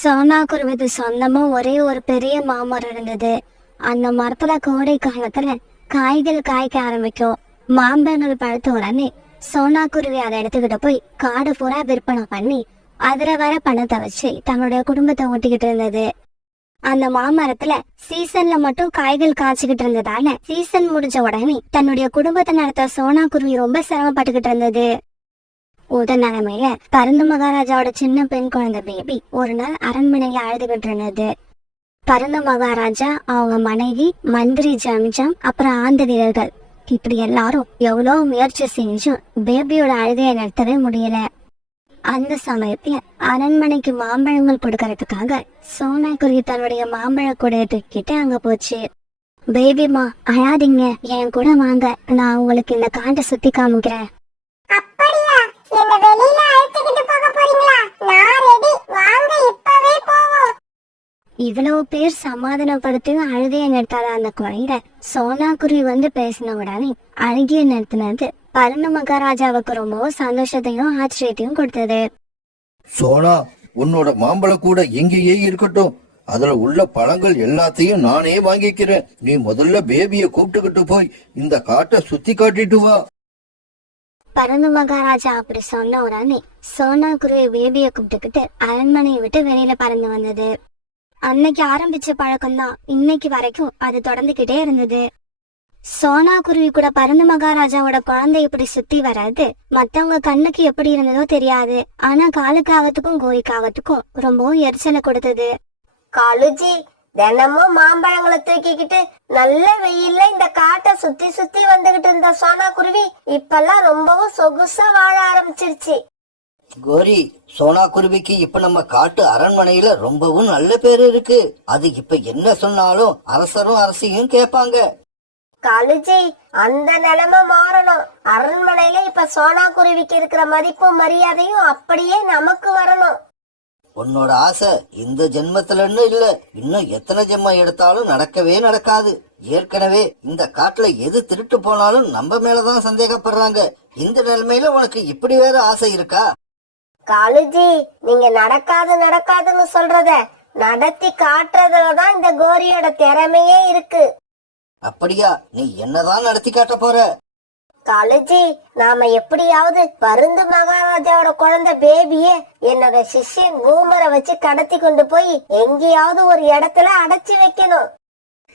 சோனா குருவிக்கு சொந்தமா ஒரே ஒரு பெரிய மாமரம் இருந்தது. அந்த மரத்துல கோடை காலத்துல காய்கள் காய்க்க ஆரம்பிக்கும். மாம்பழங்கள் பழுத்த உடனே சோனா குருவி அதை எடுத்துக்கிட்டு போய் காடு பூரா விற்பனை பண்ணி அதுல வர பணத்தை வச்சு தன்னுடைய குடும்பத்தை ஓட்டிக்கிட்டு இருந்தது. அந்த மாமரத்துல சீசன்ல மட்டும் காய்கள் காய்ச்சிக்கிட்டு இருந்ததால சீசன் முடிஞ்ச உடனே தன்னுடைய குடும்பத்தை நடத்த சோனா குருவி ரொம்ப சிரமப்பட்டுக்கிட்டு இருந்தது. உடல் நிலைமையில பருந்து மகாராஜாவோட சின்ன பெண் குழந்தை பேபி ஒரு நாள் அரண்மனையில அழுதுகிட்டு இருந்தது. பருந்து மகாராஜா, அவங்க மனைவி, மந்திரி ஜம்ஜம், அப்புறம் ஆந்த வீரர்கள் இப்படி எல்லாரும் எவ்வளவு முயற்சி செஞ்சும் பேபியோட அழுகையை நிறுத்தவே முடியல. அந்த சமயத்துல அரண்மனைக்கு மாம்பழங்கள் கொடுக்கறதுக்காக சோனா குருவி தன்னுடைய மாம்பழ கூடைய தூக்கிட்டு அங்க போச்சு. பேபிமா, அழாதீங்க, என் கூட வாங்க, நான் உங்களுக்கு இந்த காட்டை சுத்தி காமிக்கிறேன். அப்படியா? என்ன வெளியில அழைச்சிட்டு போக போறீங்களா? நான் ரெடி, வாங்க இப்பவே போவோம். இவ்வளவு பேர் சமாதானப்படுத்தியும் அழுகையை நிறுத்தாத அந்த குழந்தை சோனா குருவி வந்து பேசின உடனே அழுகையை நிறுத்தினது பருந்து மகாராஜாவுக்கு ரொம்பவும் சந்தோஷத்தையும் ஆச்சரியத்தையும் கொடுத்தது. சோனா, உன்னோட மாம்பழ கூட எங்கேயே இருக்கட்டும், அதுல உள்ள பழங்கள் எல்லாத்தையும் நானே வாங்கிக்கிறேன். நீ முதல்ல பேபிய கூப்பிட்டுக்கிட்டு போய் இந்த காட்டை சுத்தி காட்டிட்டு வா. பருந்து மகாராஜா அப்படி சொன்ன உடனே சோனா குருவி பேபியை கூப்பிட்டுக்கிட்டு அரண்மனையை விட்டு வெளியில பறந்து வந்தது. அன்னைக்கு ஆரம்பிச்ச பழக்கம்தான் இன்னைக்கு வரைக்கும் அது தொடர்ந்துகிட்டே இருந்தது. சோனா குருவி கூட பருந்து மகாராஜாவோட குழந்தை இப்படி சுத்தி வராது மத்தவங்க கண்ணுக்கு எப்படி இருந்ததோ தெரியாது. ஆனா காலுக்காகத்துக்கும் கோரிக்காகத்துக்கும் ரொம்பவும் எரிச்சலை கொடுத்தது. காலுஜி, தினமும் மாம்பழங்களை தூக்கிக்கிட்டு நல்ல வெயில்ல இந்த காட்டை சுத்தி சுத்தி வந்துகிட்டு இருந்த சோனா குருவி இப்பெல்லாம் ரொம்பவும் சொகுசா வாழ ஆரம்பிச்சிருச்சு. கோரி, சோனா குருவிக்கு இப்ப நம்ம காட்டு அரண்மனையில ரொம்பவும் நல்ல பேரு இருக்கு. அது இப்ப என்ன சொன்னாலும் அரசரும் அரசியும் கேட்பாங்க. காலுஜி, அந்த நிலைமை மாறணும். அரண்மனையில இப்ப சோனா குருவிக்கு இருக்கிற மதிப்பும் மரியாதையும் அப்படியே நமக்கு வரணும். உன்னோட ஆசை இந்த ஜென்மத்துலன்னு இல்ல, இன்னும் எத்தனை ஜென்மம் எடுத்தாலும் நடக்கவே நடக்காது. ஏற்கனவே இந்த காட்டுல எது திருட்டு போனாலும் நம்ம மேலதான் சந்தேகப்படுறாங்க. இந்த நிலைமையில உனக்கு இப்படி வேற ஆசை இருக்கா? காலுஜி, நீங்க நடக்காதுன்னு சொல்றத நடத்தி காட்டுறதுலதான் இந்த கோரியோட திறமையே இருக்கு. அப்படியா? நீ என்னதான் நடத்தி காட்ட போற? காலுஜி, நாம எப்படியாவது பருந்து மகாராஜாவோட குழந்தை பேபியே என்னோட சிஷ்யன் பூமரை வச்சு கடத்தி கொண்டு போய் எங்கேயாவது ஒரு இடத்துல அடைச்சி வைக்கணும்.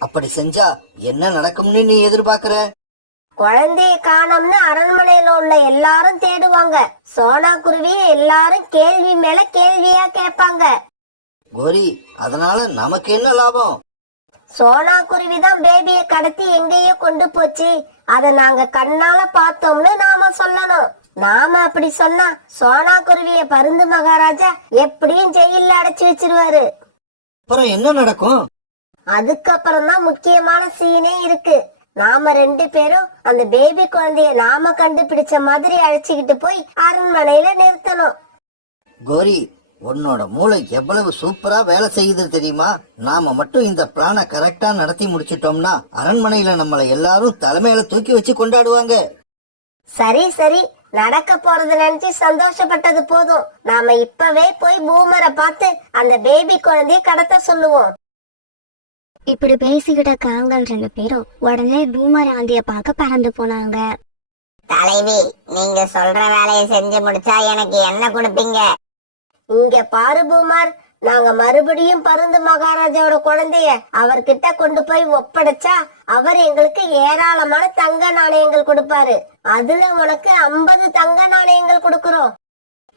அப்படி செஞ்சா என்ன நடக்கும்னு நீ எதிர்பார்க்கற? குழந்தைய காணோம்னு அரண்மனையில உள்ள எல்லாரும் தேடுவாங்க. சோனா குருவிய எல்லாரும் கேள்வி மேல கேள்வியா கேட்பாங்க. கோரி, அதனால நமக்கு என்ன லாபம்? சோனா குருவி தான் பேபிய கடத்தி எங்கேயோ கொண்டு போச்சு, அத நாங்க கண்ணால பார்த்தோம்னு நாம சொல்லணும். நாம அப்படி சொன்னா சோனா குருவிய பருந்து மகாராஜா எப்படியும் ஜெயில அடைச்சு வச்சிருவாரு. அப்புறம் என்ன நடக்கும்? அதுக்கப்புறம் தான் முக்கியமான சீனே இருக்கு. நாம 2 பேரும் அந்த பேபி குழந்தைய நாம கண்டுபிடிச்ச மாதிரி அழைச்சிக்கிட்டு போய் அரண்மனையில நிறுத்தணும். கோரி, உன்னோட மூளை எவ்வளவு சூப்பரா வேலை செய்யுது தெரியுமா? நாம மட்டும் இந்த பிளான கரெக்டா நடத்தி முடிச்சிட்டோம்னா அரண்மனையில நம்மள எல்லாரும் தலைமையில தூக்கி வச்சு கொண்டாடுவாங்க. சரி சரி, நடக்க போறது நினைச்சு சந்தோஷப்பட்டது போதும். நாம இப்பவே போய் பூமரை பார்த்து அந்த பேபி குழந்தைய கடத்த சொல்லுவோம். இப்படி பேசிக்கிட்ட காங்கள் 2 பேரும் உடனே பூமர் ஆந்திய பார்க்க பறந்து போனாங்க. தலைவி, நீங்க சொல்ற வேலையை செஞ்சு முடிச்சா எனக்கு என்ன கொடுப்பீங்க? இங்க பாரு பூமர், நாங்க மறுபடியும் பருந்து மகாராஜாவோட குழந்தைய அவர்கிட்ட கொண்டு போய் ஒப்படைச்சா அவர் எங்களுக்கு ஏராளமான தங்க நாணயங்கள் கொடுப்பாரு. அதுல உனக்கு 50 தங்க நாணயங்கள் கொடுக்கறோம்.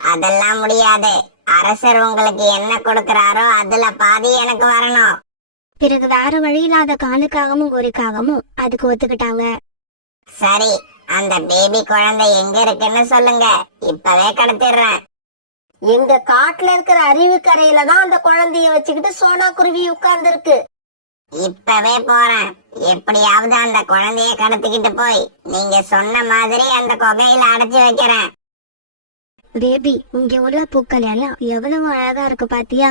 அதெல்லாம் முடியாது. அரசர் உங்களுக்கு என்ன கொடுக்கறாரோ அதுல பாதி எனக்கு வரணும். பிறகு வேற வழி இல்லாத காலுக்காகவும் கோரிக்காகவும் அதுக்கு ஒத்துக்கிட்டாங்க. சரி, அந்த பேபி குழந்தை எங்க இருக்குன்னு சொல்லுங்க, இப்பவே கடத்திடுறேன். எங்க காட்டுல இருக்கிற அருவி கரையில தான் அந்த குழந்தைய வச்சுக்கிட்டு சோனா குருவி உட்கார்ந்து இருக்கு. இப்பவே போறேன். எப்படியாவது அந்த குழந்தைய கடத்திக்கிட்டு போய் நீங்க சொன்ன மாதிரி அந்த குகையில அடைச்சு வைக்கிறேன். பேபி, இங்க உள்ள பூக்கள் எல்லாம் எவ்வளவு அழகா இருக்கு பாத்தியா?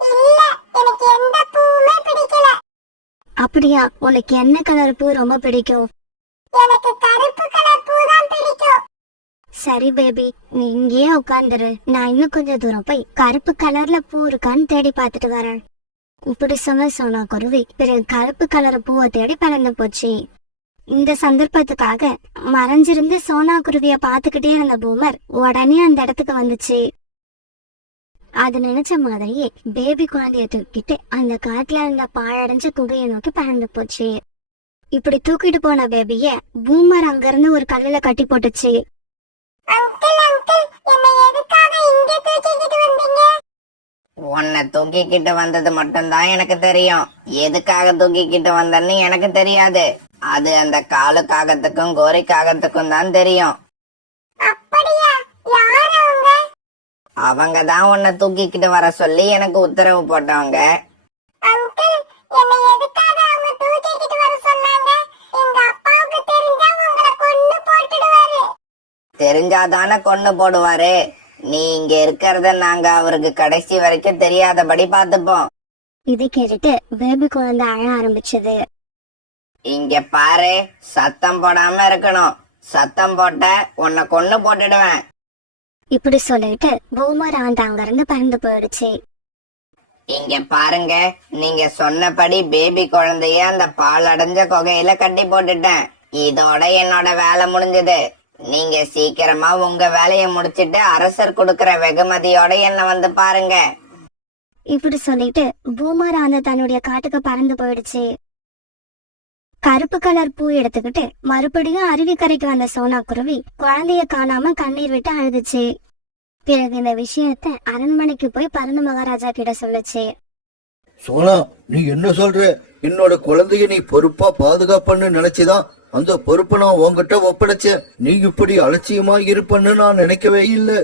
இல்ல, எனக்கு எந்த பூவுமே பிடிக்கல. அப்படியா? உனக்கு என்ன கலர் பூ ரொம்ப பிடிக்கும்? எனக்கு கருப்பு கலர் பூ தான் பிடிக்கும். சரி பேபி, நீ இங்கேயே உட்காந்துரு. நான் இன்னும் கொஞ்சம் தூரம் போய் கருப்பு கலர்ல பூ இருக்கான்னு தேடி பார்த்துட்டு வரேன். இப்படி சொன்ன சோனா குருவி பிறகு கருப்பு கலர் பூவை தேடி பறந்து போச்சு. இந்த சந்தர்ப்பத்துக்காக மறைஞ்சிருந்து சோனா குருவிய பாத்துக்கிட்டே இருந்த பூமர் உடனே அந்த இடத்துக்கு வந்துச்சு. அது நினைச்ச மாதிரியே பேபி குழந்தைய தூக்கிட்டு அந்த காட்டுல இருந்த பாழடைஞ்ச குகையை நோக்கி பறந்து போச்சு. இப்படி தூக்கிட்டு போன பேபிய பூமர் அங்க இருந்து ஒரு கல்லுல கட்டி போட்டுச்சு. உன்னை தூக்கிக்கிட்டு வந்தது மட்டும்தான் எனக்கு தெரியும். எதுக்காக தூக்கிக்கிட்டு வந்தன்னு எனக்கு தெரியாது. அது அந்த காலு காகத்துக்கும் கோரி காகத்துக்கும் தான் தெரியும். அவங்க தான் உன்னை தூக்கிக்கிட்டு வர சொல்லி எனக்கு உத்தரவு போட்டவங்க. தெரிஞ்சாதானே கொன்னு போடுவாரு. நீ இங்க இருக்கிறத நாங்க அவருக்கு கடைசி வரைக்கும் தெரியாதபடி பாத்துப்போம். இது கேட்டுட்டு பேபி குழந்தை அழ ஆரம்பிச்சது. இங்க பாரு, சத்தம் போடாம இருக்கணும். சத்தம் போட்ட உன்னை கொன்னு போட்டுடுவேன். இப்படி சொல்லிட்டு பூமர் அந்த அங்க இருந்து பறந்து போயிடுச்சு. இங்க பாருங்க, நீங்க சொன்னபடி பேபி குழந்தைய அந்த பால் அடைஞ்ச குகையில கட்டி போட்டுட்டேன். இதோட என்னோட வேலை முடிஞ்சது. நீங்க சீக்கிரமா உங்க வேலைய முடிச்சிட்டு அரசர் கொடுக்கற வெகுமதியோட என்ன வந்து பாருங்க. இப்படி சொல்லிட்டு பூமர் அந்த தன்னுடைய காட்டுக்கு பறந்து போயிடுச்சு. கருப்பு கலர் பூ எடுத்துக்கிட்டு மறுபடியும் அருவிக்கரைக்கு வந்த சோனா குருவி குழந்தைய காணாம கண்ணீர் விட்டு அழுதுச்சு. பிறகு இந்த விஷயத்த அரண்மனைக்கு போய் பருந்து மகாராஜா கிட்ட சொல்லுச்சு. சோனா, நீ என்ன சொல்ற? என்னோட குழந்தைய நீ பொறுப்பா பாதுகாப்பன்னு நினைச்சுதான் அந்த பொறுப்பை நான் உன்கிட்ட ஒப்படைச்சேன். நீ இப்படி அலட்சியமா இருப்பன்னு நான் நினைக்கவே இல்லை.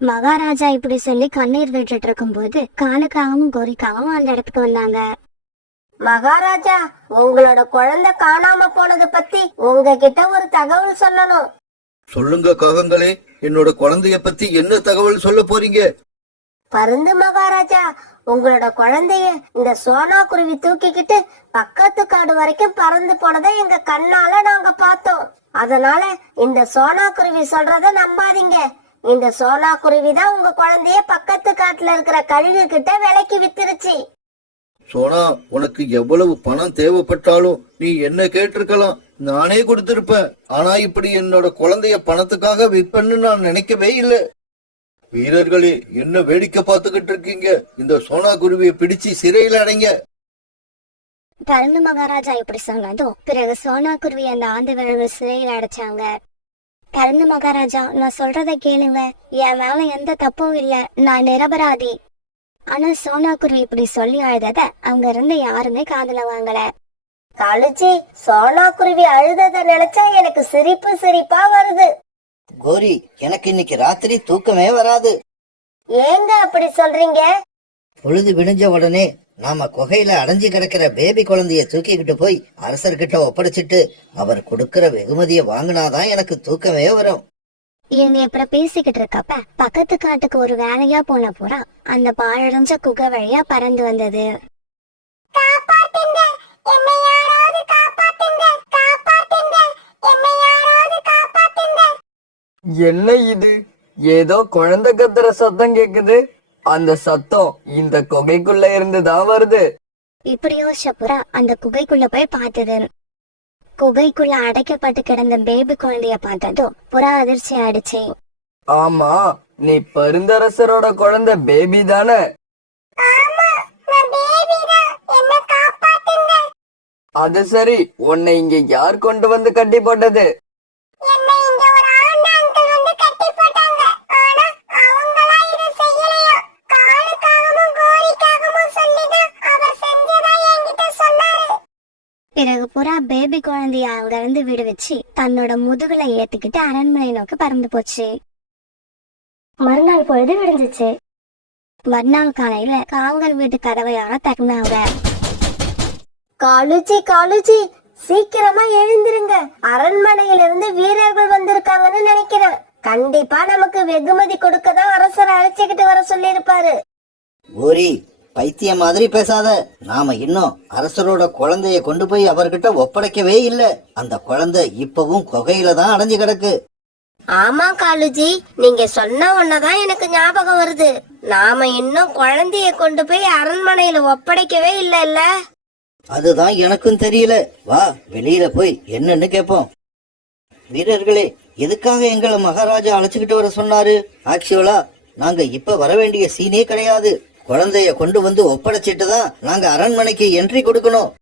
மகாராஜா இப்படி சொல்லி கண்ணீர் விட்டுட்டு இருக்கும் போது காலுக்காகவும் கோரிக்காகவும் அந்த இடத்துக்கு வந்தாங்க. மகாராஜா, உங்களோட குழந்தை காணாம போனது பத்தி உங்ககிட்ட ஒரு தகவல் சொல்லணும். சொல்லுங்க காகங்களே, என்னோட குழந்தைய பத்தி என்ன தகவல் சொல்ல போறீங்க? பருந்து மகாராஜா, உங்களோட குழந்தைய இந்த சோனா குருவி தூக்கிக்கிட்டு பக்கத்து காடு வரைக்கும் பறந்து போனதை எங்க கண்ணால நாங்க பார்த்தோம். அதனால இந்த சோனா குருவி சொல்றத நம்பாதீங்க. இந்த சோனா குருவி தான் உங்க குழந்தைய பக்கத்து காட்டுல இருக்கிற கழுகு கிட்ட விலைக்கு வித்துருச்சு. சோனா, உனக்கு எவ்வளவு பணம் தேவைப்பட்டாலும் நீ என்ன கேட்டிருக்கலாம், நானே கொடுத்திருப்பேன். ஆனா இப்படி என்னோட குழந்தைய பணத்துக்காக விற்பன்னு நான் நினைக்கவே இல்லை. வீரர்களே, என்ன வேடிக்கை பார்த்துக்கிட்டு இருக்கீங்க? இந்த சோனா குருவியை பிடிச்சு சிறையில அடைங்க. பருந்து மகாராஜா இப்படி சொன்னதும் பிறகு சோனா குருவி அந்த ஆந்து விழவு சிறையில் அடைச்சாங்க. பருந்து மகாராஜா, நான் சொல்றத கேளுங்க. என் மேல எந்த தப்பும் இல்ல, நான் நிரபராதி. ஆனா சோனா குருவி இப்படி சொல்லி அழுதத அங்க இருந்து யாருமே காதுல வாங்கல. கழிச்சு சோனா குருவி அழுதத நினைச்சா எனக்கு சிரிப்பு சிரிப்பா வருது. கோரி, எனக்கு இன்னைக்கு ராத்திரி தூக்கமே வராது. ஏங்க அப்படி சொல்றீங்க? பொழுது விடிஞ்ச உடனே நாம குகையில அடைஞ்சு கிடக்கிற பேபி குழந்தைய தூக்கிக்கிட்டு போய் அரசர்கிட்ட ஒப்படைச்சிட்டு அவர் கொடுக்கிற வெகுமதியை வாங்கினாதான் எனக்கு தூக்கமே வரும். இவங்க இப்படி பேசிக்கிட்டு இருக்கப்ப பக்கத்து காட்டுக்கு ஒரு வேலையா போன புறா அந்த பாழடைஞ்ச குகை வழியா பறந்து வந்தது. என்ன இது? ஏதோ குழந்தை கத்துற சத்தம் கேக்குது. அந்த சத்தம் இந்த குகைக்குள்ள இருந்து தான் வருது. இப்படி யோசிச்ச புறா அந்த குகைக்குள்ள போய் பார்த்தது. குகைக்குள்ள அடைக்கப்பட்டு கிடந்த பேபி குழந்தைய பார்த்ததும் புறா அதிர்ச்சி ஆயிடுச்சு. ஆமா, நீ பருந்தரசரோட குழந்தை பேபி தானே? அது சரி, உன்னை இங்க யார் கொண்டு வந்து கட்டி போட்டது? பிறகு புறா பேபி குழந்தைய அங்க இருந்து விடுவிச்சு தன்னோட முதுகுல ஏத்திக்கிட்டு அரண்மனை நோக்கி பறந்து போச்சு. மறுநாள் பொழுது விடிஞ்சிச்சு. மறுநாள் காலையில காவல் வீட்டு கதவை யாரோ திறந்தாங்க. காலுச்சி காலுச்சி, சீக்கிரமா எழுந்திருங்க. அரண்மனையில இருந்து வீரர்கள் வந்திருக்காங்கன்னு நினைக்கிறேன். கண்டிப்பா நமக்கு வெகுமதி கொடுக்கதான் அரசர் அழைச்சுக்கிட்டு வர சொல்லி இருப்பாரு. கோரி, பைத்தியம் மாதிரி பேசாத. நாம இன்னும் அரசரோட குழந்தைய கொண்டு போய் அவர்கிட்ட ஒப்படைக்கவே இல்ல. அந்த குழந்தை இப்பவும் குகையில தான் அடைஞ்சு கிடக்கு. ஆமா காலுஜி, நீங்க சொன்ன ஒன்னதான் எனக்கு ஞாபகம் வருது. நாம இன்னும் குழந்தைய கொண்டு போய் அரண்மனையில ஒப்படைக்கவே இல்ல. அதுதான் எனக்கும் தெரியல. வா வெளியில போய் என்னன்னு கேட்போம். வீரர்களே, எதுக்காக எங்களை மகாராஜா அழைச்சுக்கிட்டு வர சொன்னாரு? ஆக்சுவலா நாங்க இப்ப வர வேண்டிய சீனே கிடையாது. குழந்தைய கொண்டு வந்து ஒப்படைச்சிட்டு தான் நாங்க அரண்மனைக்கு என்ட்ரி கொடுக்கணும்.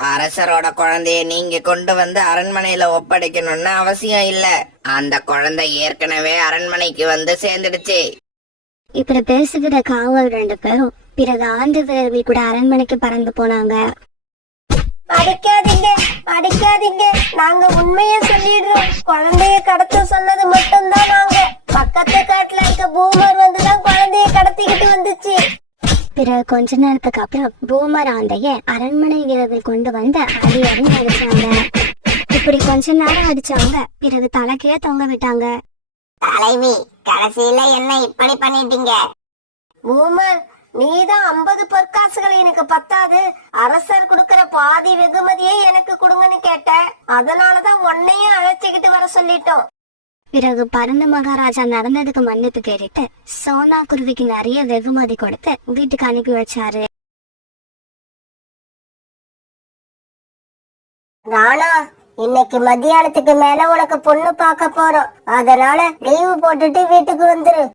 அரசரோட குழந்தைய நீங்க கொண்டு வந்து அரண்மனையில ஒப்படைக்கணும்னு அவசியம் இல்ல. அந்த குழந்தை ஏற்கனவே அரண்மனைக்கு வந்து சேர்ந்துடுச்சு. இப்படி பேசிக்கிட்ட காவல் 2 பேரும் பிறகு ஆண்டு வேர்வி கூட அரண்மனைக்கு பறந்து போனாங்க. அடிக்காதீங்க, அடிக்காதீங்க, நாங்க உண்மைய சொல்லிடுறோம். குழந்தைய கடத்த சொன்னது மட்டும்தான் நாங்க. பக்கத்து காட்டுல இருக்க பூமர் வந்துதான் குழந்தைய கடத்திக்கிட்டு வந்துச்சு. பிறகு கொஞ்ச நேரத்துக்கு அப்புறம் பூமர் ஆந்தைய அரண்மனை வீரர்கள் கொண்டு வந்து அடியடி அடிச்சாங்க. இப்படி கொஞ்ச நேரம் அடிச்சாங்க. பிறகு தலைக்கையே தொங்க விட்டாங்க. தலைவி, கடைசியில என்ன இப்படி பண்ணிட்டீங்க? பூமர், நீதான் 50 பொற்காசுகள் எனக்கு பத்தாது, அரசர் கொடுக்கிற பாதி வெகுமதியே எனக்கு கொடுங்கன்னு கேட்ட. அதனாலதான் உன்னையும் அழைச்சிக்கிட்டு வர சொல்லிட்டோம். பிறகு பருந்து மகாராஜா நடந்ததுக்கு மன்னிப்பு கேட்டுட்டு சோனா குருவிக்கு நிறைய வெகுமதி கொடுத்து வீட்டுக்கு அனுப்பி வச்சாரு. ராணா, இன்னைக்கு மத்தியானத்துக்கு மேல உனக்கு பொண்ணு பார்க்க போறோம். அதனால லீவு போட்டுட்டு வீட்டுக்கு வந்துரு.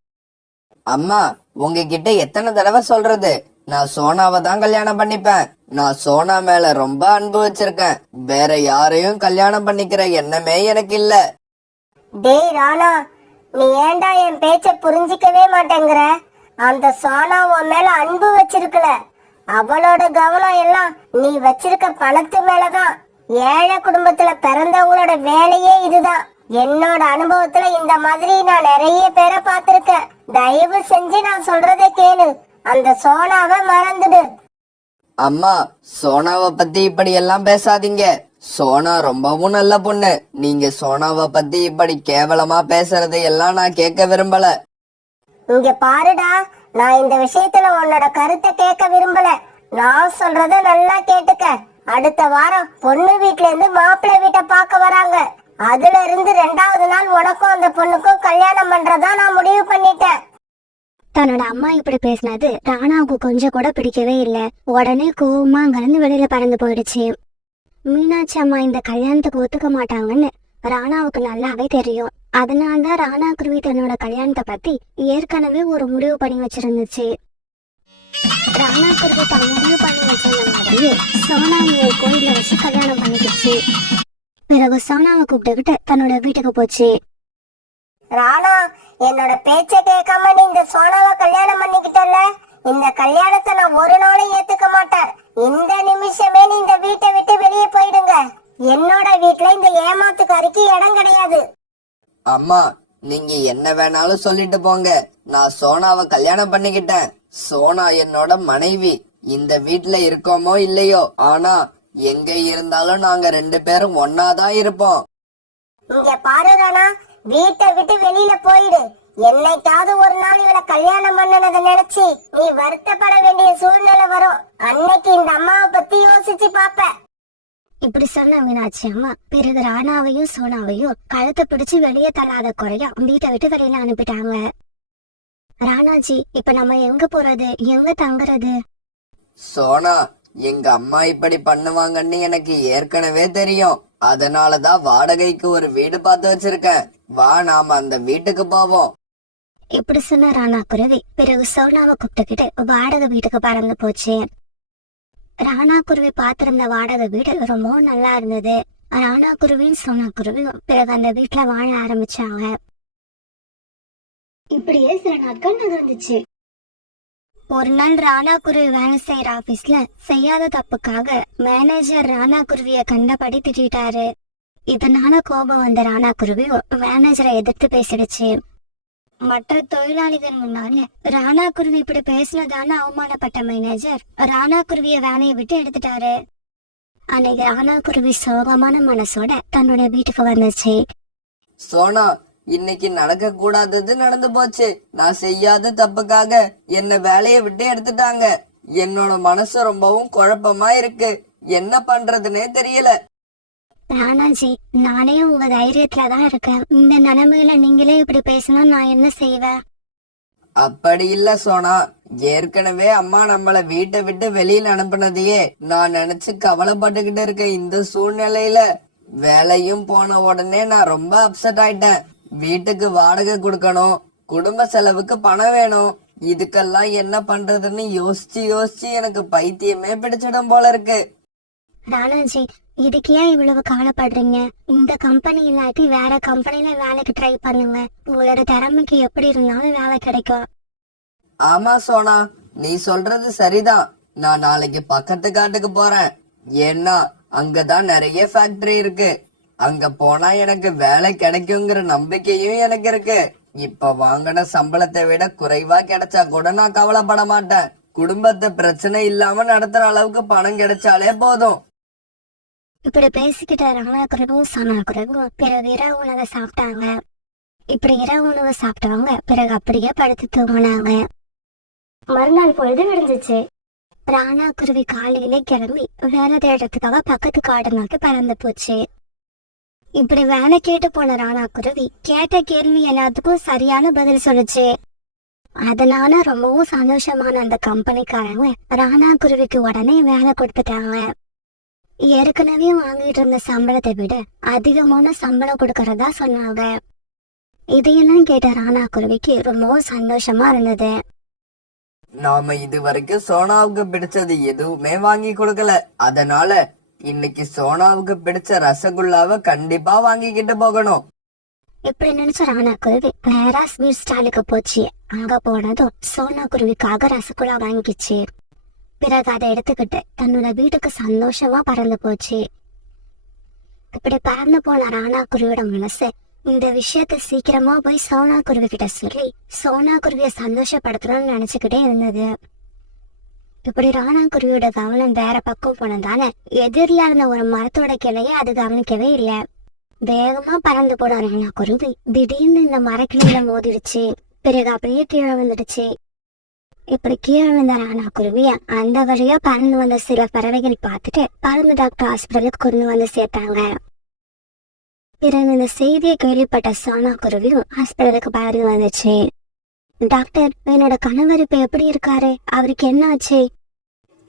அம்மா, உங்ககிட்ட எத்தனை தடவை சொல்றது? நான் சோனாவை தான் கல்யாணம் பண்ணிப்பேன். நான் சோனா மேல ரொம்ப அன்பு வச்சிருக்கேன். வேற யாரையும் கல்யாணம் பண்ணிக்கிற எண்ணமே எனக்கு இல்ல. டேய் ராணா, நீ ஏன்டா என் பேச்ச புரிஞ்சிக்கவே மாட்டேங்கிற? அந்த சோனா உன் மேல அன்பு வச்சிருக்கல. அவளோட கவனம் எல்லாம் நீ வச்சிருக்க பணத்து மேலதான். ஏழை குடும்பத்துல பிறந்தவங்களோட வேலையே இதுதான். என்னோட அனுபவத்துல இந்த மாதிரி நான் நிறைய பேரை பார்த்திருக்கேன். தயவு செஞ்சு நான் சொல்றதை கேளு. அந்த சோனாவை மறந்துடு. அம்மா, சோனாவை பத்தி இப்படி எல்லாம் பேசாதீங்க. சோனா ரொம்பவும் நல்ல பொண்ணு. நீங்க சோனாவை பத்தி இப்படி கேவலமா பேசுறது எல்லாம் நான் கேட்க விரும்பல. இங்க பாருடா, நான் இந்த விஷயத்துல உன்னோட கருத்தை கேட்க விரும்பல. நான் சொல்றத நல்லா கேட்டுக்க. அடுத்த வாரம் பொண்ணு வீட்ல இருந்து மாப்பிள்ளை வீட்டை பார்க்க வராங்க. அதுல இருந்து 2வது நாள் உனக்கும் அந்த பொண்ணுக்கும் கல்யாணம் பண்றதா நான் முடிவு பண்ணிட்டேன். தன்னோட அம்மா இப்படி பேசினது ராணாவுக்கு கொஞ்சம் கூட பிடிக்கவே இல்லை. உடனே கோவமா அங்கிருந்து வெளியில பறந்து போயிடுச்சு. மீனாட்சி அம்மா இந்த கல்யாணத்துக்கு ஒத்துக்க மாட்டாங்கன்னு ராணாவுக்கு நல்லாவே தெரியும். அதனாலதான் ராணா குருவி தன்னோட கல்யாணத்தை பத்தி ஏற்கனவே ஒரு முடிவு பண்ணி வச்சிருந்துச்சு. ராணா குருவி தன் முடிவு பண்ணி வச்சிருந்த மாதிரியே சோனாவை கோயில வச்சு கல்யாணம் பண்ணிக்கிச்சு. பிறகு சோனாவை கூப்பிட்டுக்கிட்டு தன்னோட வீட்டுக்கு போச்சு. ராணா, என்னோட பேச்ச கேட்காம நீ இந்த சோனாவை கல்யாணம் பண்ணிக்கிட்டல. இந்த கல்யாணத்தை நான் ஒரு நாளும் ஏத்துக்க மாட்டேன். இந்த நிமிஷமே நீ இந்த வீட்டை விட்டு வெளியே போயிடுங்க. என்னோட வீட்டுல இந்த ஏமாத்துக்காரிக்கு இடம் கிடையாது. அம்மா, நீங்க என்ன வேணாலும் சொல்லிட்டு போங்க. நான் சோனாவை கல்யாணம் பண்ணிக்கிட்டேன். சோனா என்னோட மனைவி. இந்த வீட்ல இருக்கோமோ இல்லையோ, ஆனா எங்க இருந்தாலும் நாங்க 2 பேரும் ஒன்னாதான் இருப்போம். இங்க பாரு ராணா, வீட்டை விட்டு வெளியில போயிடு. என்னைக்காவது ஒரு நாள் இவளை கல்யாணம் பண்ணனதை நினைச்சு நீ வருத்தப்பட வேண்டிய சூழ்நிலை வரும். அன்னைக்கு இந்த அம்மாவை பத்தி யோசிச்சு பாப்ப. இப்படி சொன்ன மீனாட்சி அம்மா பிறகு ராணாவையும் சோனாவையும் கழுத்தை பிடிச்சு வெளியே தள்ளாத குறையா வீட்டை விட்டு வெளியில அனுப்பிட்டாங்க. ராணாஜி, இப்ப நம்ம எங்க போறது, எங்க தங்குறது? சோனா, எங்க அம்மா இப்படி பண்ணுவாங்கன்னு எனக்கு ஏற்கனவே தெரியும். அதனாலதான் வாடகைக்கு ஒரு வீடு பார்த்து வச்சிருக்கேன். வா, நாம அந்த வீட்டுக்கு போவோம். இப்படி சொன்ன ராணா குருவி பிறகு சோனாவை கூப்பிட்டுக்கிட்டு வாடகை வீட்டுக்கு பறந்து போச்சு. ராணா குருவி பார்த்திருந்த வாடகை வீடு ரொம்பவும் நல்லா இருந்தது. ராணா குருவியும் சோனா குருவியும் பிறகு அந்த வீட்டுல வாழ ஆரம்பிச்சாங்க. இப்படியே சில நாட்கள் நகர்ந்துச்சு. ஒரு நாள் ராணா குருவி வேலை செய்யற ஆபீஸ்ல செய்யாத தப்புக்காக மேனேஜர் ராணா குருவிய கண்டபடி திட்டாரு. இதனால கோபம் வந்த ராணா குருவியும் மேனேஜரை எதிர்த்து பேசிடுச்சு. மற்ற தொழிலாளிகள் முன்னால ராணா குருவி இப்படி பேசினதான அவமானப்பட்ட மேனேஜர் ராணா குருவிய வேலையை விட்டு எடுத்துட்டாரு. அன்னைக்கு ராணா குருவி சோகமான மனசோட தன்னோட வீட்டுக்கு வந்துச்சு. சோனா, இன்னைக்கு நடக்க கூடாதது நடந்து போச்சு. நான் செய்யாத தப்புக்காக என்ன வேலையை விட்டு எடுத்துட்டாங்க. என்னோட மனசு ரொம்பவும் குழப்பமா இருக்கு. என்ன பண்றதுன்னே தெரியல. ராணாஜி, நானே உங்க தைரியத்துல தான் இருக்கேன். இந்த நிலைமையில நீங்களே இப்படி பேசினா நான் என்ன செய்வேன்? அப்படி இல்ல சோனா, ஏற்கனவே அம்மா நம்மள வீட்டை விட்டு வெளியில அனுப்புனதையே நான் நினைச்சு கவலைப்பட்டுக்கிட்டு இருக்கேன். இந்த சூழ்நிலையில வேலையும் போன உடனே நான் ரொம்ப அப்செட் ஆயிட்டேன். வீட்டுக்கு வாடகை கொடுக்கணும், குடும்ப செலவுக்கு பணம் வேணும். இதுக்கெல்லாம் என்ன பண்றதுன்னு யோசிச்சு யோசிச்சு எனக்கு பைத்தியமே பிடிச்சிடும் போல இருக்கு. ராணாஜி, இதுக்கு ஏன் இவ்வளவு கவலைப்படுறீங்க? இந்த கம்பெனி இல்லாட்டி வேற கம்பெனில வேலைக்கு ட்ரை பண்ணுங்க. உங்களோட திறமைக்கு எப்படி இருந்தாலும் வேலை கிடைக்கும். ஆமா சோனா, நீ சொல்றது சரிதான். நான் நாளைக்கு பக்கத்து காட்டுக்கு போறேன். ஏன்னா அங்கதான் நிறைய ஃபேக்டரி இருக்கு. அங்க போனா எனக்கு வேலை கிடைக்குங்கிற நம்பிக்கையும் எனக்கு இருக்கு. இப்ப வாங்கின சம்பளத்தை விட குறைவா கிடைச்சா கூட நான் கவலைப்பட மாட்டேன். குடும்பத்தை பிரச்சனை இல்லாம நடத்துற அளவுக்கு பணம் கிடைச்சாலே போதும். இப்படி பேசிக்கிட்ட ராணாக்குருவும் சோனாக்குருவும் பிறகு இரவு உணவை சாப்பிட்டாங்க. இப்படி இரவு உணவு சாப்பிட்டவங்க பிறகு அப்படியே படுத்து தூங்கினாங்க. மறுநாள் பொழுது விடிஞ்சிச்சு. ராணாக்குருவி காலையிலே கிளம்பி வேலை தேடுறதுக்காக பக்கத்து காடு நோக்கி பறந்து போச்சு. இப்படி வேலை கேட்டு போன ராணாக்குருவி கேட்ட கேள்வி எல்லாத்துக்கும் சரியான பதில் சொல்லுச்சு. அதனால ரொம்பவும் சந்தோஷமான அந்த கம்பெனிக்காரங்க ராணாக்குருவிக்கு உடனே வேலை கொடுத்துட்டாங்க. ஏற்கனவே வாங்கிட்டு இருந்த சம்பளத்தை விட அதிகமான சம்பளம் கொடுக்கறதா சொன்னாங்க. இதையெல்லாம் கேட்ட ராணாக்குருவிக்கு ரொம்பவும் சந்தோஷமா இருந்தது. நாம இது வரைக்கும் சோனாவுக்கு பிடிச்சது எதுவுமே வாங்கி கொடுக்கல. அதனால இன்னைக்கு சோனாவுக்கு பிடிச்ச ரசகுல்லாவை கண்டிப்பா வாங்கிக்கிட்டு போகணும். இப்படி நினைச்ச ராணாக்குருவி நேரா ஸ்வீட் ஸ்டாலுக்கு போச்சு. அங்க போனதும் சோனாக்குருவிக்காக ரசகுல்லா வாங்கிச்சு. பிறகு அதை எடுத்துக்கிட்டு தன்னோட வீட்டுக்கு சந்தோஷமா பறந்து போச்சு. இப்படி பறந்து போன ராணாக்குருவியோட மனசு இந்த விஷயத்த சீக்கிரமா போய் சோனாக்குருவி கிட்ட சொல்லி சோனாக்குருவிய சந்தோஷப்படுத்தணும்னு நினைச்சுக்கிட்டே இருந்தது. இப்படி ராணாக்குருவியோட கவனம் வேற பக்கம் போனதால எதிரில இருந்த ஒரு மரத்தோட கிளைய அது கவனிக்கவே இல்ல. வேகமா பறந்து போன ராணாக்குருவி திடீர்னு இந்த மரக்கிளையில மோதிடுச்சு. பிறகு அப்படியே கீழே வந்துடுச்சு. இப்படி கீழே வந்த ராணாக்குருவிய அந்த வழியா பறந்து வந்த சில பறவைகள் பார்த்துட்டு பறந்து டாக்டர் ஹாஸ்பிட்டலுக்கு கொண்டு வந்து சேர்த்தாங்க. பிறகு இந்த செய்தியை கேள்விப்பட்ட சோனாக்குருவியும் ஹாஸ்பிட்டலுக்கு பறந்து வந்துச்சு. டாக்டர், என்னோட கணவர் இப்ப எப்படி இருக்காரு? அவருக்கு என்ன ஆச்சு?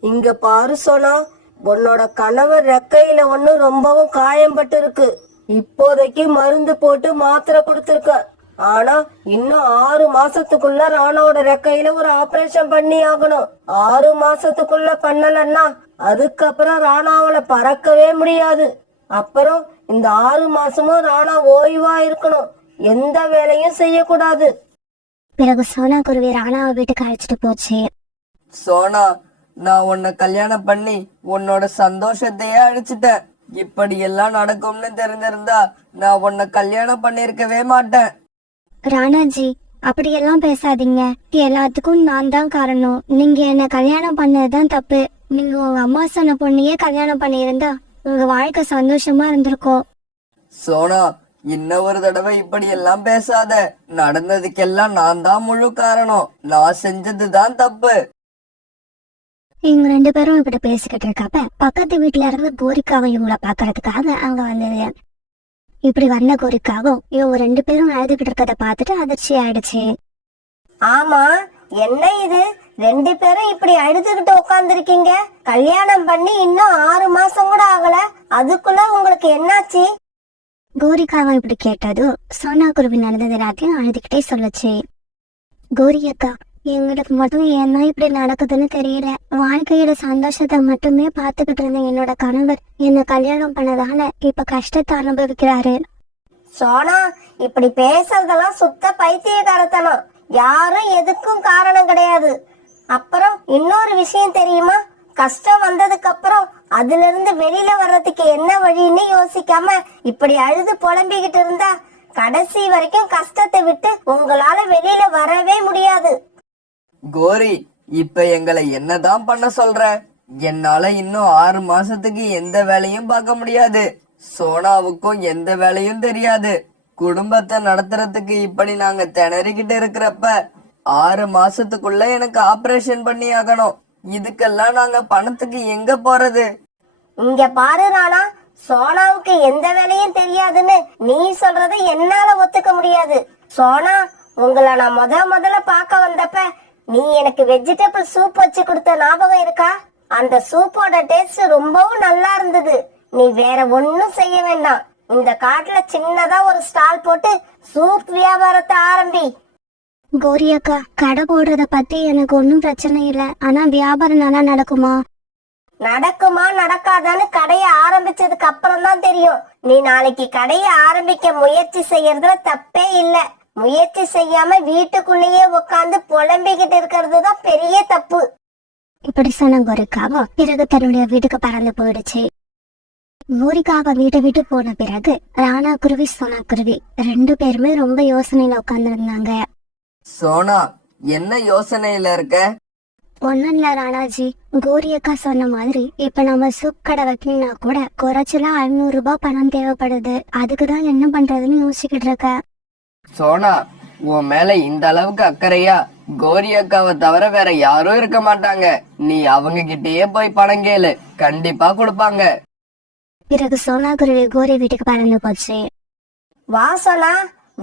இங்க பாரு சோனா, உன்னோட கணவர் ரெக்கையில ஒண்ணு ரொம்பவும் காயம்பட்டு இருக்கு. இப்போதைக்கு மருந்து போட்டு மாத்திரை கொடுத்துருக்க. ஆனா இன்னும் 6 மாசத்துக்குள்ள ராணாவோட ரெக்கையில ஒரு ஆபரேஷன் பண்ணி ஆகணும். 6 மாசத்துக்குள்ள பண்ணலன்னா அதுக்கப்புறம் ராணாவால பறக்கவே முடியாது. அப்புறம் இந்த 6 மாசமும் ராணா ஓய்வா இருக்கணும். எந்த வேலையும் செய்யக்கூடாது. பிறகு சோனாக்குருவி ராணாவை வீட்டுக்கு அழைச்சிட்டு போச்சு. சோனா, நான் உன்னை கல்யாணம் பண்ணி உன்னோட சந்தோஷத்தையே அழிச்சிட்டேன். இப்படி எல்லாம் நடக்கும்னு தெரிஞ்சிருந்தா நான் உன்னை கல்யாணம் பண்ணிருக்கவே மாட்டேன். ராணாஜி, அப்படியெல்லாம் பேசாதீங்க. எல்லாத்துக்கும் நான் தான் காரணம். நீங்க என்ன கல்யாணம் பண்ணதுதான் தப்பு. நீங்க உங்க அம்மா சொன்ன பொண்ணையே கல்யாணம் பண்ணியிருந்தா உங்க வாழ்க்கை சந்தோஷமா இருந்திருக்கும். சோனா, இன்னும் ஒரு தடவை இப்படி எல்லாம் பேசாத. நடந்ததுக்கெல்லாம் நான் தான் முழு காரணம். நான் செஞ்சதுதான் தப்பு. இவங்க 2 பேரும் இப்படி பேசிக்கிட்டு இருக்கப்ப பக்கத்து வீட்டுல இருந்து கோரிக்காவும் இவங்கள பாக்குறதுக்காக அங்க வந்தது. இப்படி வந்த கோரிக்காவும் இவங்க 2 பேரும் அழுதுகிட்டு இருக்கத பார்த்துட்டு அதிர்ச்சி ஆயிடுச்சு. ஆமா, என்ன இது 2 பேரும் இப்படி அழுதுகிட்டு உட்கார்ந்துருக்கீங்க? கல்யாணம் பண்ணி இன்னும் 6 மாசம் கூட ஆகல, அதுக்குள்ள உங்களுக்கு என்னாச்சு? கோரிக்காவை இப்படி கேட்டதும் சோனாக்குருவி நடந்தது எல்லாத்தையும் அழுதுகிட்டே சொல்லுச்சு. கோரி அக்கா, எங்களுக்கு மட்டும் ஏன்னா இப்படி நடக்குதுன்னு தெரியல. வாழ்க்கையோட சந்தோஷத்தை மட்டுமே பார்த்துக்கிட்டு இருந்த என்னோட கணவர் என்ன கல்யாணம் பண்ணதால இப்ப கஷ்டத்தை அனுபவிக்கிறாரு. சோனா, இப்படி பேசுறதெல்லாம் சுத்த பைத்தியக்காரத்தனம். யாரும் எதுக்கும் காரணம் கிடையாது. அப்புறம் இன்னொரு விஷயம் தெரியுமா? கஷ்டம் வந்ததுக்கு அப்புறம் அதுல இருந்து வெளியில வர்றதுக்கு என்ன வழின்னு யோசிக்காம இப்படி அழுது புலம்பிக்கிட்டு இருந்தா கடைசி வரைக்கும் கஷ்டத்தை விட்டு உங்களால வெளியில வரவே முடியாது. கோரி, இப்ப எங்களை என்னதான் பண்ண சொல்ற? என்னால இன்னும் 6 மாசத்துக்கு எந்த வேலையும் பார்க்க முடியாது. சோனாவுக்கும் எந்த வேலையும் தெரியாது. குடும்பத்தை நடத்துறதுக்கு இப்படி நாங்க திணறிக்கிட்டு இருக்கிறப்ப 6 மாசத்துக்குள்ள எனக்கு ஆபரேஷன் பண்ணி ஆகணும். இதுக்கெல்லாம் நாங்க பணத்துக்கு எங்க போறது? இங்க பாரு ராணா, சோனாவுக்கு எந்த வேலையும் தெரியாதுன்னு நீ சொல்றத என்னால ஒத்துக்க முடியாது. சோனா, உங்களை நான் முதல்ல பார்க்க வந்தப்ப நீ எனக்கு வெஜிடபிள் சூப் வச்சு கொடுத்த ஞாபகம் இருக்கா? அந்த சூப்போட டேஸ்ட் ரொம்பவும் நல்லா இருந்தது. நீ வேற ஒன்னும் செய்ய வேண்டாம். இந்த காட்டுல சின்னதா ஒரு ஸ்டால் போட்டு சூப் வியாபாரத்தை ஆரம்பி. கௌரி அக்கா, கடை போடுறத பத்தி எனக்கு ஒன்றும் பிரச்சனை இல்லை. ஆனா வியாபாரம் நல்லா நடக்குமா? நடக்குமா நடக்காதான்னு கடைய ஆரம்பிச்சதுக்கு அப்புறம் தான் தெரியும். நீ நாளைக்கு கடைய ஆரம்பிக்க முயற்சி செய்யறதுல தப்பே இல்ல. முயற்சி செய்யாம வீட்டுக்குள்ளேயே உட்காந்து புலம்பிக்கிட்டு இருக்கிறது தான் பெரிய தப்பு. இப்படி சொன்ன கோரிக்காவா பிறகு தன்னுடைய வீட்டுக்கு பறந்து போயிடுச்சு. கோரிக்காவா வீட்டை விட்டு போன பிறகு ராணா குருவி சோனா குருவி 2 பேருமே ரொம்ப யோசனையில உட்கார்ந்து இருந்தாங்க. சோனா, என்ன யோசனையில இருக்க? ஒன்னும் இல்ல ராணாஜி, கோரி அக்கா சொன்ன மாதிரி இப்ப நம்ம சூப் கடை வைக்கணும்னா கூட குறைச்சலா 500 ரூபாய் பணம் தேவைப்படுது. அதுக்குதான் என்ன பண்றதுன்னு யோசிச்சுக்கிட்டு இருக்க. சோனா, உன் மேல இந்த அளவுக்கு அக்கறையா? கோரி அக்காவை தவிர வேற யாரும் இருக்க மாட்டாங்க. நீ அவங்க கிட்டயே போய் பணம் கேளு, கண்டிப்பா கொடுப்பாங்க. பிறகு சோனா குருவி கோரி வீட்டுக்கு பறந்து போச்சு. வா சோனா,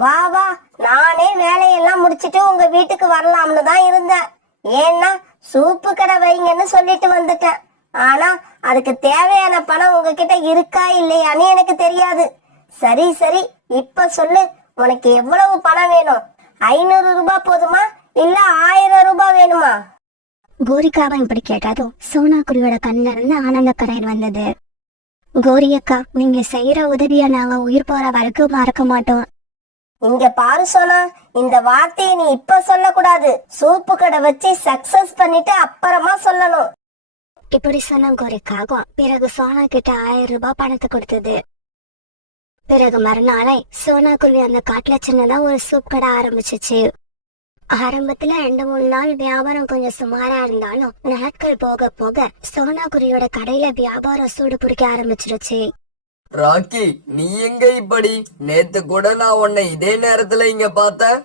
வா வா, நானே வேலையெல்லாம் முடிச்சிட்டு உங்க வீட்டுக்கு வரலாம்னு தான் இருந்தேன். ஏன்னா சூப்பு கடை வைங்கன்னு சொல்லிட்டு வந்துட்டேன். ஆனா அதுக்கு தேவையான பணம் உங்ககிட்ட இருக்கா இல்லையான்னு எனக்கு தெரியாது. சரி சரி, இப்ப சொல்லு, உனக்கு எவ்வளவு பணம் வேணும்? 500 ரூபாய் போதுமா இல்ல 1000 ரூபாய் வேணுமா? கோரிக்காவை இப்படி கேட்டதும் சோனா குருவியோட கண்ணில இருந்து ஆனந்த கரையில் வந்தது. கோரி அக்கா, நீங்க செய்யற உதவிய நாங்க உயிர் போற வரைக்கும் மறக்க மாட்டோம். இங்க பாரு சோனா, இந்த வார்த்தையை நீ இப்ப சொல்லக்கூடாது. சூப்பு கடை வச்சு சக்சஸ் பண்ணிட்டு அப்புறமா சொல்லணும். இப்படி சொன்ன கோரிக்காகும் பிறகு சோனா கிட்ட 1000 ரூபாய் பணத்தை கொடுத்தது. பிறகு மறுநாளை சோனா குருவி அந்த காட்டுல சின்னதா ஒரு சூப் கடை ஆரம்பிச்சிச்சு. ஆரம்பத்துல 2-3 நாள் வியாபாரம் கொஞ்சம் சுமாரா இருந்தாலும் நாட்கள் போக போக சோனா குருவியோட கடையில வியாபாரம் சூடு பிடிக்க ஆரம்பிச்சிருச்சு. ராக்கி, நீ எங்க இப்படி? நேத்து கூட நான் உன்னை இதே நேரத்துல இங்க பார்த்தேன்.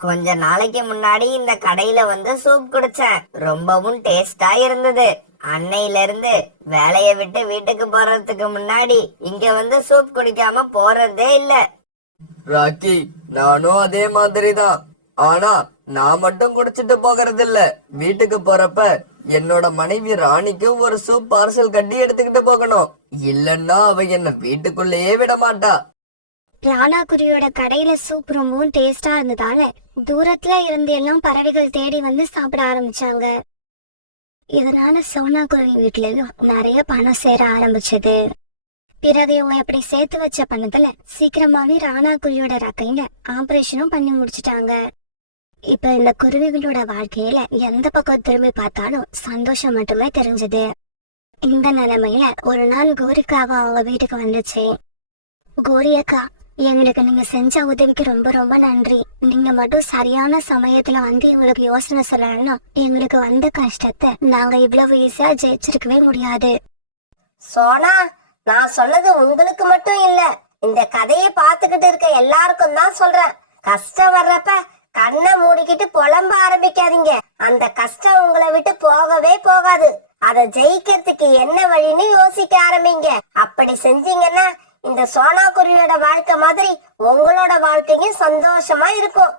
கொஞ்ச நாளைக்கு முன்னாடி இந்த கடையில வந்து சூப் குடிச்சேன். ரொம்பவும் டேஸ்டா இருந்தது. அன்னையில இருந்து வேலைய விட்டு வீட்டுக்கு போறதுக்கு முன்னாடி இங்க வந்து சூப் குடிக்காம போறதே இல்ல. ராக்கி, நானும் அதே மாதிரிதான். ஆனா நான் மட்டும் குடிச்சிட்டு போகிறது இல்ல. வீட்டுக்கு போறப்ப என்னோட மனைவி ராணிக்கு ஒரு சூப் பார்சல் கட்டி எடுத்துக்கிட்டு போகணும். இல்லன்னா அவ என்ன வீட்டுக்குள்ளேயே விட மாட்டா. ராணா குருவியோட கடையில சூப் ரொம்பவும் டேஸ்டா இருந்ததால தூரத்துல இருந்து எல்லாம் பறவைகள் தேடி வந்து சாப்பிட ஆரம்பிச்சாங்க. இதனால சோனா குருவி வீட்லயும் நிறைய பணம் சேர ஆரம்பிச்சது. பிறகு இவங்க எப்படி சேர்த்து வச்ச பணத்துல சீக்கிரமாவே ராணா குருவியோட ரக்கையில ஆபரேஷனும் பண்ணி முடிச்சிட்டாங்க. இப்ப இந்த குருவிகளோட வாழ்க்கையில எந்த பக்கம் திரும்பி பார்த்தாலும் சந்தோஷம் மட்டுமே தெரிஞ்சது. இந்த நிலைமையில ஒரு நாள் கோரிக்காவா அவங்க வீட்டுக்கு வந்துச்சு. கோரி அக்கா, எங்களுக்கு நீங்க செஞ்ச உதவிக்கு ரொம்ப ரொம்ப நன்றி. நீங்க மட்டும் சரியான சமயத்துல வந்து எங்களுக்கு யோசனை சொல்லணும்னா எங்களுக்கு வந்த கஷ்டத்தை நாங்க இவ்வளவு ஈஸியா ஜெயிச்சிருக்கவே முடியாது. சோனா, நான் சொன்னது உங்களுக்கு மட்டும் இல்ல, இந்த கதையை பார்த்துக்கிட்டு இருக்க எல்லாருக்கும் தான் சொல்றேன். கஷ்டம் வர்றப்ப கண்ணை மூடிக்கிட்டு புலம்ப ஆரம்பிக்காதீங்க. அந்த கஷ்டம் உங்களை விட்டு போகவே போகாது. அதை ஜெயிக்கிறதுக்கு என்ன வழின்னு யோசிக்க ஆரம்பிங்க. அப்படி செஞ்சீங்கன்னா இந்த சோனா குருவியோட வாழ்க்கை மாதிரி உங்களோட வாழ்க்கையும் சந்தோஷமா இருக்கும்.